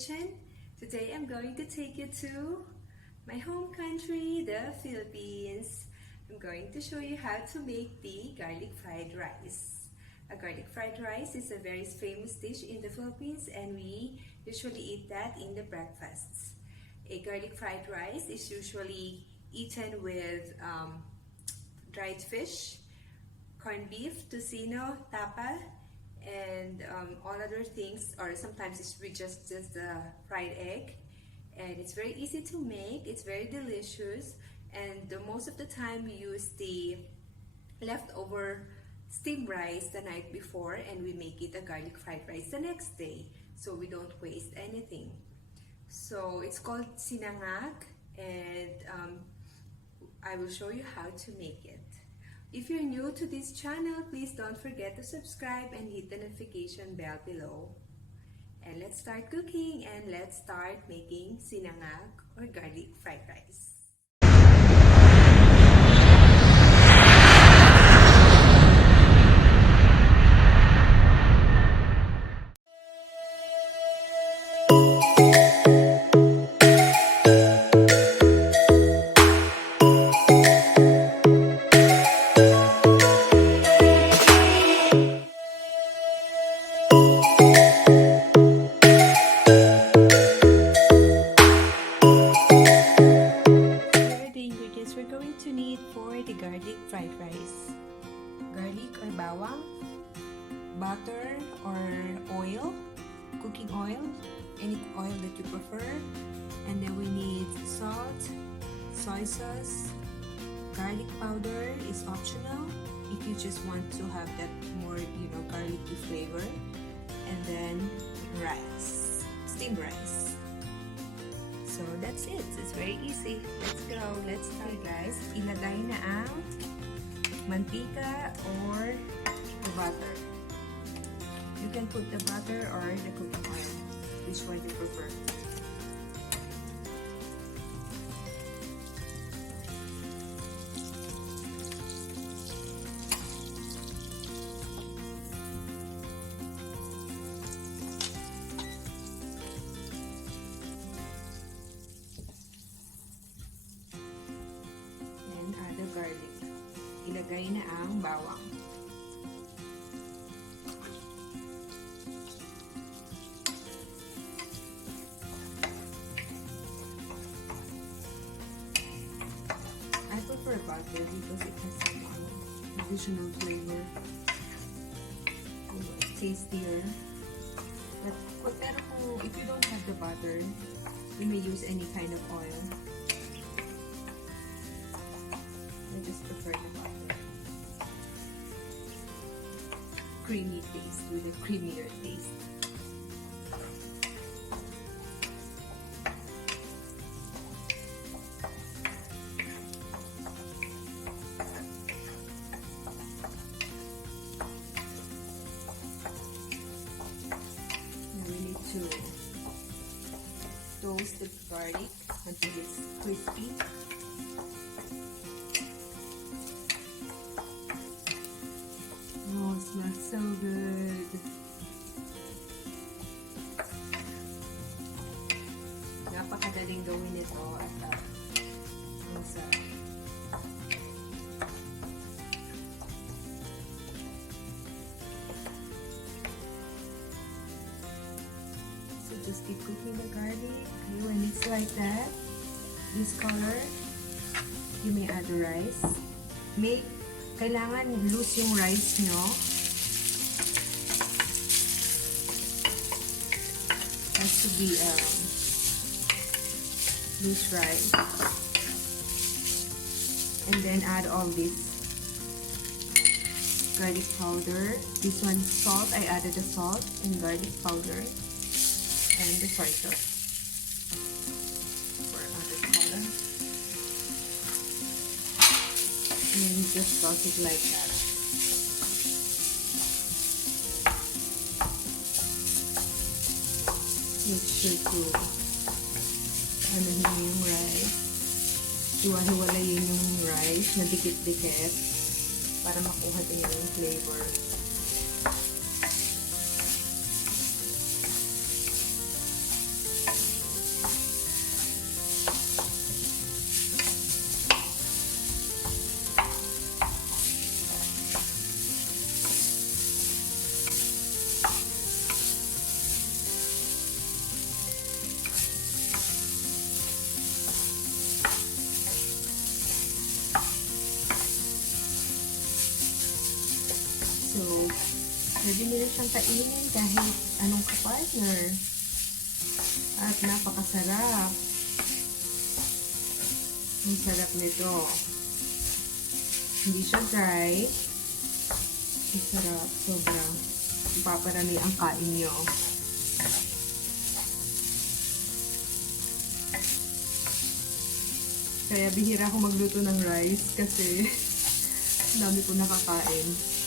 kitchen. Today I'm going to take you to my home country, the Philippines. I'm going to show you how to make the garlic fried rice. A garlic fried rice is a very famous dish in the Philippines, and we usually eat that in the breakfasts. A garlic fried rice is usually eaten with dried fish, corned beef, tocino, tapa, and all other things, or sometimes it's with just the fried egg. And it's very easy to make, it's very delicious, and most of the time we use the leftover steamed rice the night before, and we make it a garlic fried rice the next day, so we don't waste anything. So it's called Sinangag, and I will show you how to make it. If you're new to this channel, please don't forget to subscribe and hit the notification bell below. And let's start cooking, and let's start making sinangag or garlic fried rice. For the garlic fried rice: garlic or bawang, butter or oil, cooking oil, any oil that you prefer, and then we need salt, soy sauce, garlic powder is optional if you just want to have that more garlicky flavor, and then rice, steamed rice. So that's it. It's very easy. Let's go. Let's start, guys. Ilagay na ang mantika or the butter. You can put the butter or the cooking oil, which one you prefer. Garlic. Ilagay na ang bawang. I prefer butter because it has some additional flavor. It's tastier. Pero if you don't have the butter, you may use any kind of oil. I just prefer the butter. Creamy taste with a creamier taste. Now we need to toast the garlic until it's crispy. Oh, it smells so good. Napakadaling gawin ito at ang sarap. So just keep cooking the garlic. When it's like that, this color, you may add the rice. Kailangan loose yung rice nyo. Has to be loose rice. And then add all this garlic powder. This one salt. I added the salt and garlic powder and the soy sauce for another color. And you just toss it like that. Make sure to anuhin yung rice. Hiwa-hiwalayin yung rice na dikit-dikit para makuha din yung flavor. Pwede nila siyang kainin kahit anong kapartner. At napakasarap. Ang sarap nito. Hindi siya dry. Ang sarap. Sobrang paparami ang kain nyo. Kaya bihira ako magluto ng rice kasi dami ko nakakain.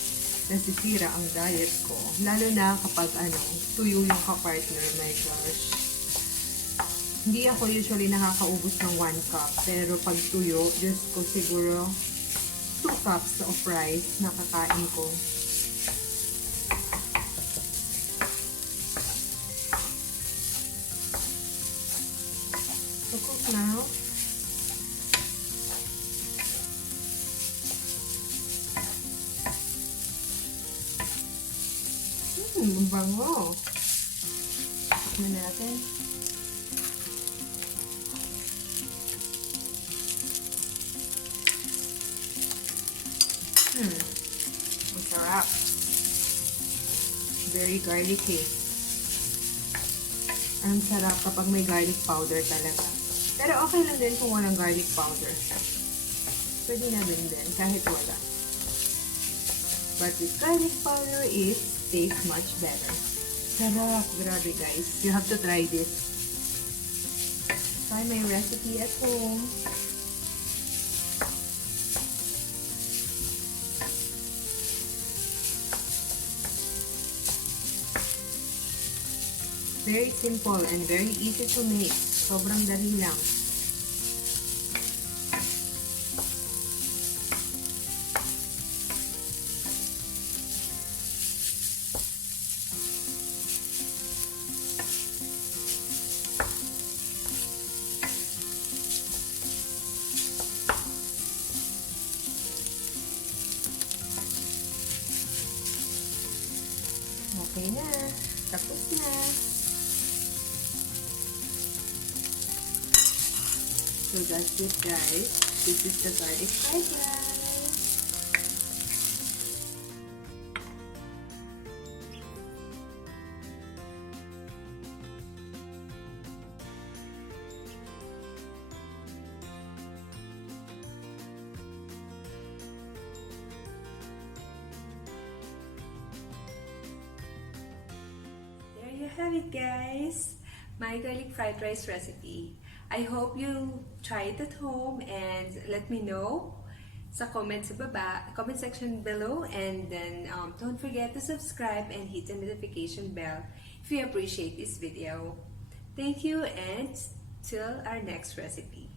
Nasisira ang diet ko. Lalo na kapag tuyo yung kapartner. My gosh. Hindi ako usually nakakaubos ng 1 cup. Pero pag tuyo, Diyos ko siguro 2 cups of rice nakakain ko. So cook now. Ang bango. Tikman natin. Masarap. Very garlicky. Ang sarap kapag may garlic powder talaga. Pero okay lang din kung walang garlic powder. Pwede na din kahit wala. But with garlic powder, it tastes much better. Sarap. Grabe guys. You have to try this. Try my recipe at home. Very simple and very easy to make. Sobrang dali lang. Okay na. Tapos na. So that's it guys. This is the garlic fried rice. There you have it guys. My garlic fried rice recipe. I hope you try it at home and let me know sa comment section below, and then don't forget to subscribe and hit the notification bell if you appreciate this video. Thank you and till our next recipe.